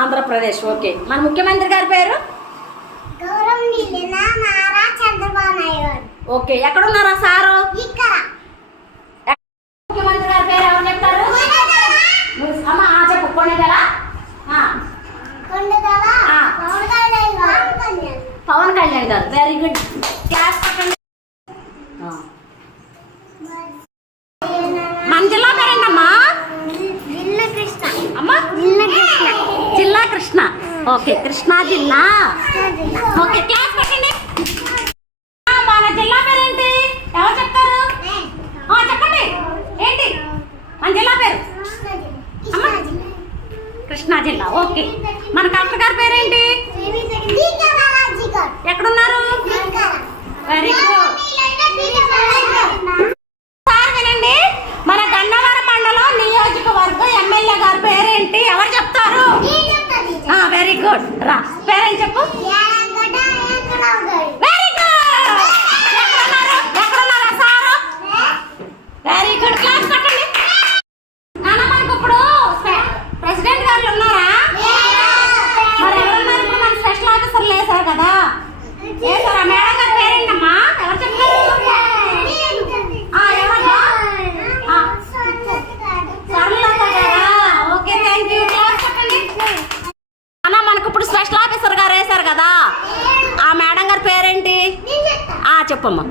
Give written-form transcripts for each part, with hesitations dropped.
Andhra Pradesh. Okay. మన ముఖ్యమంత్రి గారి పేరు? ఓకే. ఎక్కడున్నారా సారు? ముఖ్యమంత్రి గారి పేరు ఎవరు చెప్తారు? అమ్మ చెప్పు. కొణిదెల పవన్ కళ్యాణ్ గారు. Very good. క్లాస్ పట్టండి. మన జిల్లా పేరేంటమ్మా? అమ్మా జిల్లా కృష్ణ. ఓకే. కృష్ణా జిల్లా. ఓకే. క్లాస్ పట్టండి. మన జిల్లా పేరేంటి? ఎవరు చెప్తారు? చెప్పండి. ఏంటి మన జిల్లా పేరు? అమ్మా కృష్ణా జిల్లా. ఓకే. మన కలెక్టర్ గారి పేరేంటి? ఎక్కడున్నారు? Very good. సార్ వినండి. మన గన్నవరం మండలం నియోజకవర్గం ఎమ్మెల్యే గారి పేరేంటి? ఎవరు చెప్తారు? Very good. రా పేరేం చెప్పు. Very good. ఎక్కడున్నారా సారు? Very good. క్లాస్ కట్టండి. నాన్న మనకు ఇప్పుడు ప్రెసిడెంట్ గారు ఉన్నారా? మరి ఎవరున్నారు? ఇప్పుడు మన స్పెషల్ ఆఫీసర్లు వేశారు కదా. వేశారా? మేడం గారి పేరేంటమ్మా? ఎవరు చెప్తారు? ఎవరమ్మా? సరళత గారా? ఓకే. Thank you. క్లాస్ కట్టండి. అన్న మనకు ఇప్పుడు స్పెషల్ ఆఫీసర్ గారు వేశారు కదా, ఆ మేడం గారి పేరేంటి? చెప్పమ్మా.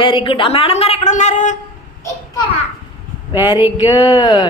Very good. ఆ మేడం గారు ఎక్కడ ఉన్నారు? Very good.